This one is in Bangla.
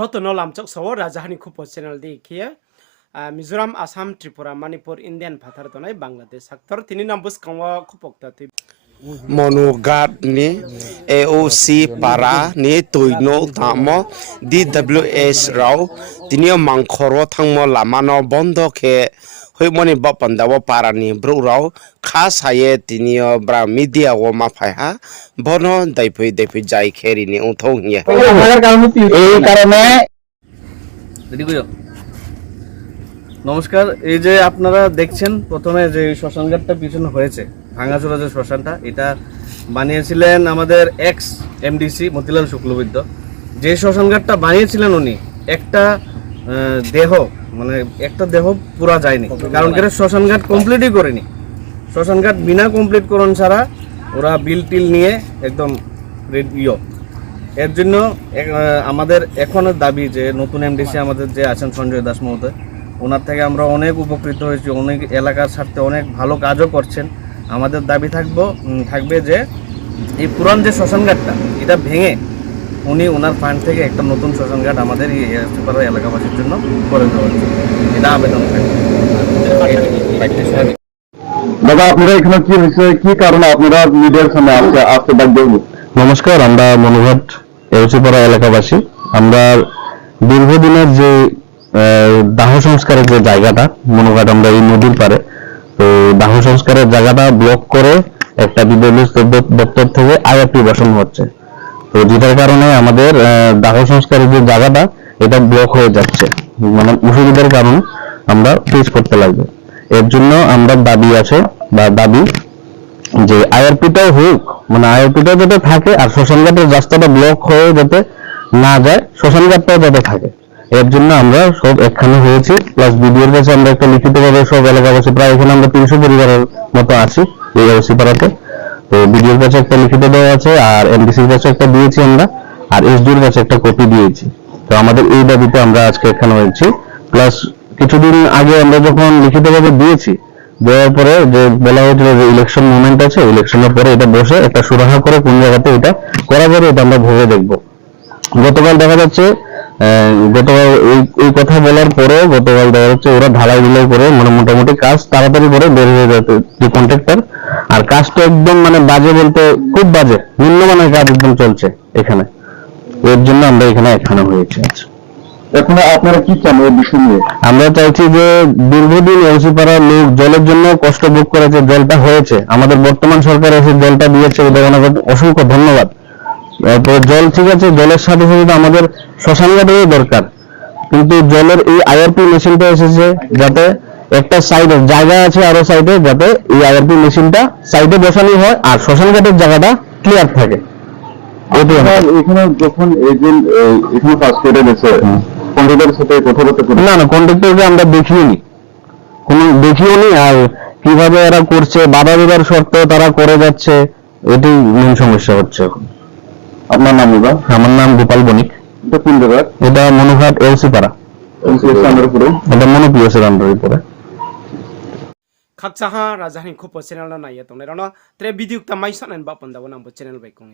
যত নলাম চক সব রাজধানী খুব চ্যানেল দেখিয়ে মিজোরাম আসাম ত্রিপুরা মণিপুর ইন্ডিয়ান ভাতার দনাই বাংলাদেশ সাক্তর তিনি নাম বুসকাং খুব মনুগাট ni AOC para ni toino tamo DWS rau tinio Mangkhor thangmo lamano bondo khe hoimoni bapandawo para ni Brouh rau khas haye tinio bra media wo ma phai ha bono daipui jai kheri ni uthong ye এই কারণে নমস্কার। এই যে আপনারা দেখছেন প্রথমে যে শ্মশানঘাটটা পিছনে হয়েছে ভাঙাচোরা যে শ্মশানটা, এটা বানিয়েছিলেন আমাদের এক্স এমডিসি মতিলাল শুক্লবৈদ্য। যে শ্মশানঘাটটা বানিয়েছিলেন উনি একটা দেহ পুরা যায়নি, কারণ কি শ্মশানঘাট কমপ্লিটই করেনি। শ্মশানঘাট বিনা কমপ্লিটকরণ ছাড়া ওরা বিল টিল নিয়ে একদম রেডিও। এর জন্য আমাদের এখনো দাবি যে নতুন এমডিসি আমাদের যে আছেন সঞ্জয় দাস মহোদয়, ওনার থেকে আমরা অনেক উপকৃত হয়েছি, অনেক এলাকার স্বার্থে অনেক ভালো কাজও করছেন। আমাদের দাবি থাকবে যে এই পুরান যে শ্মশানঘাটটা এটা ভেঙে উনি ওনার ফান্ড থেকে একটা নতুন শ্মশানঘাট আমাদের এই এলাকাবাসীর জন্য করে দেওয়ার জন্য এটা আবেদন থাকবে। দাদা, আপনারা এখানে কি হয়েছে, কি কারণে আপনারা মিডিয়ার সামনে আসতে বাধ্য হলেন? নমস্কার, আমরা মনুঘাট এওসিপাড়া এলাকাবাসী। আমরা দীর্ঘদিনের যে দাহ সংস্কারের যে জায়গাটা মনুঘাট, আমরা এই নদীর পারে, তো দাহ সংস্কারের জায়গাটা ব্লক করে একটা বিদ্যুৎ দপ্তর থেকে আইআরপি বসানো হচ্ছে। তো যেটার কারণে আমাদের দাহ সংস্কারের যে জায়গাটা এটা ব্লক হয়ে যাচ্ছে, মানে অসুবিধার কারণ আমরা ফেস করতে লাগবে। এর জন্য আমরা দাবি যে আইআরপিটাও হোক, মানে আইআরপিটাও যাতে থাকে, আর শ্মশানঘাটের রাস্তাটা ব্লক হয়ে যাতে না যায়, শ্মশানঘাটটাও যাতে থাকে। এর জন্য আমরা সব একখানে হয়েছি, প্লাস বিডিওর কাছে আমরা একটা লিখিতভাবে সব এলাকাবাসী, প্রায় এখানে আমরা 300 পরিবারের মতো আছি এই এওসি পাড়াতে। তো বিডিওর কাছে একটা লিখিত দেওয়া আছে, আর এমডিসির কাছে একটা দিয়েছি আমরা, আর এসডিওর কাছে একটা কপি দিয়েছি। তো আমাদের এই দাবিতে আমরা আজকে এখানে হয়েছি। প্লাস কিছুদিন আগে আমরা যখন লিখিতভাবে দিয়েছি, দেওয়ার পরে যে বলা হয়েছিল যে ইলেকশন মুভমেন্ট আছে, ইলেকশনের পরে এটা বসে একটা সুরাহা করে কোন জায়গাতে এটা করা যাবে এটা আমরা ভেবে দেখবো। গতকাল দেখা যাচ্ছে এই কথা বলার পরে গতকাল দেখা যাচ্ছে ওরা ঢালাই ঢুলাই করে মানে মোটামুটি কাজ তাড়াতাড়ি করে বের হয়ে যেতে যে কন্ট্রাক্টর, আর কাজটা একদম মানে বাজে বলতে খুব বাজে, নিম্নমানের কাজ একদম চলছে এখানে। এর জন্য আমরা এখানে হয়েছি। এখন আপনারা কি চান এই বিষয় নিয়ে? আমরা চাইছি যে দীর্ঘদিন এওসিপাড়ার লোক জলের জন্য কষ্ট ভোগ করেছে, জলটা হয়েছে, আমাদের বর্তমান সরকার এসে জলটা দিয়েছে, ওদের অসংখ্য ধন্যবাদ। তারপরে জল ঠিক আছে, জলের সাথে সাথে আমাদের শ্মশানঘাটেরও দরকার, কিন্তু জলের এই আইআরপি মেশিনটা এসেছে যাতে একটা সাইডে জায়গা আছে, আরো সাইডে যাতে এই আইআরপি মেশিনটা সাইডে বসানো হয় আর শ্মশানঘাটের জায়গাটা ক্লিয়ার থাকে। এখানে যখন এজেন্ট এখানে কাজ করে গেছে, কন্ট্রাক্টরের সাথে কথাবার্তা করে না, কন্ট্রাক্টরকে আমরা দেখিওনি, আর কিভাবে এরা করছে, বাধা দেওয়ার সত্ত্বেও তারা করে যাচ্ছে, এটাই মেন সমস্যা হচ্ছে এখন। আপনার নাম? আমার নাম গোপাল বণিক। এটা কোন জায়গা? এটা মনুঘাট এওসিপাড়া, এটা মনোপিএসের আন্ডারে পড়ে। খাকসাহা রাজধানী খুব চ্যানেল নাইয়া তোমরা ত্রে ভিডিও তা মাইসন বাপন দাও নাম চ্যানেল বাইকং